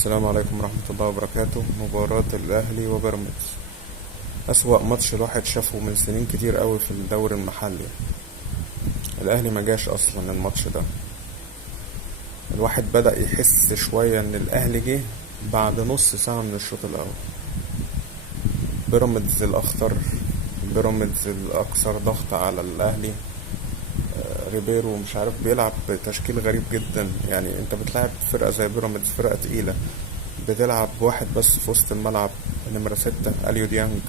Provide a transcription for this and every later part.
السلام عليكم ورحمة الله وبركاته. مباراة الأهلي وبيراميدز أسوأ ماتش الواحد شافه من سنين كتير قوي في الدوري المحلي. الأهلي ما جاش أصلا الماتش ده. الواحد بدأ يحس شوية إن الأهلي جه بعد نص ساعة من الشوط الأول. بيراميدز الأخطر، بيراميدز الأكثر ضغط على الأهلي. ريبيرو مش عارف بيلعب بتشكيل غريب جدا. يعني انت بتلعب فرقة زي بيراميدز، فرقة تقيلة، بتلعب واحد بس في وسط الملعب، نمرة 6 اليو ديانج،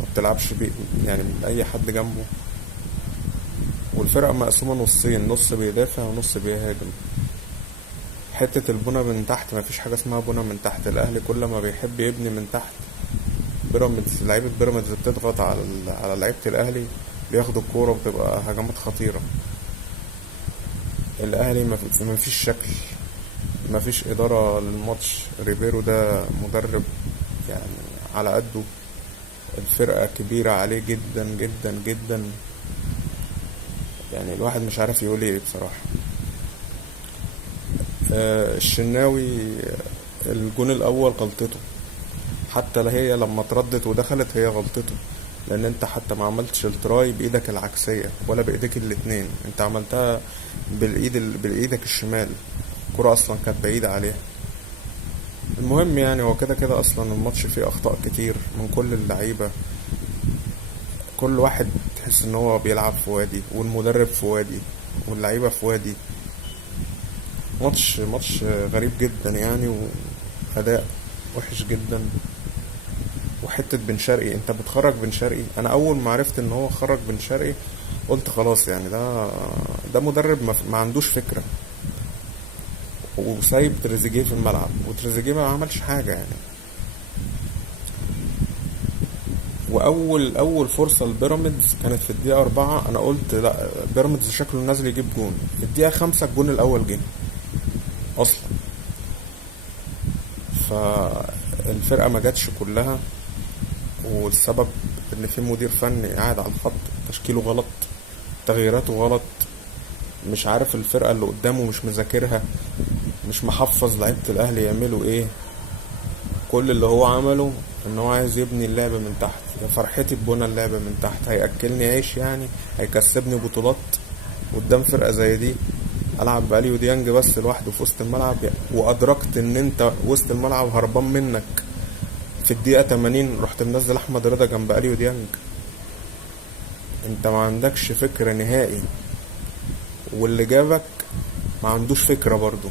ما بتلعبش بي يعني اي حد جنبه. والفرقة مقسومة نصين، نص بيدافع ونص بيهاجم. حتة البنا من تحت، ما فيش حاجة اسمها بنا من تحت. الاهلي كل ما بيحب يبني من تحت، بيراميدز لعيبة بيراميدز بتضغط على لعيبة الاهلي، بياخدوا الكورة وبتبقى هجمات خطيرة. الاهلي ما فيش شكل، ما فيش ادارة للماتش. ريبيرو ده مدرب يعني على قده، الفرقة كبيرة عليه جدا جدا جدا. يعني الواحد مش عارف يقول ايه بصراحة. الشناوي، الجون الاول غلطته، حتى لا هي لما اتردت ودخلت هي غلطته، لان انت حتى ما عملتش التراي بايدك العكسية ولا بايديك الاتنين، انت عملتها بايدك الشمال. الكرة اصلا كانت بعيدة عليها. المهم يعني هو كده كده اصلا الماتش فيه اخطاء كتير من كل اللعيبة. كل واحد تحس ان هو بيلعب في وادي، والمدرب في وادي، واللعيبة في وادي. ماتش غريب جدا يعني، واداء وحش جدا. وحتة بن شرقي، انت بتخرج بن شرقي. انا اول ما عرفت ان هو خرج بن شرقي قلت خلاص، يعني ده مدرب ما عندوش فكرة. وسايب تريزيجيه في الملعب، وتريزيجيه ما عملش حاجة يعني. واول فرصة لبيراميدز كانت في الدقيقة 4. انا قلت لا، بيراميدز شكله نازل يجيب جون. الدقيقة 5 الجون الاول جه اصلا. فالفرقة ما جاتش كلها، والسبب ان في مدير فني قاعد على الخط، تشكيله غلط، تغييراته غلط، مش عارف الفرقة اللي قدامه، مش مذاكرها، مش محفظ لعيبة الاهلي يعملوا ايه. كل اللي هو عمله ان هو عايز يبني اللعبة من تحت. يا فرحتي ببنى اللعبة من تحت، هيأكلني عيش يعني، هيكسبني بطولات قدام فرقة زي دي. العب بأليو ديانج بس لوحده في وسط الملعب، وادركت ان انت وسط الملعب هربان منك. في الدقيقة 80 رحت منزل احمد رضا جنب أليو ديانج. انت ما عندكش فكرة نهائي، واللي جابك ما عندوش فكرة برضو.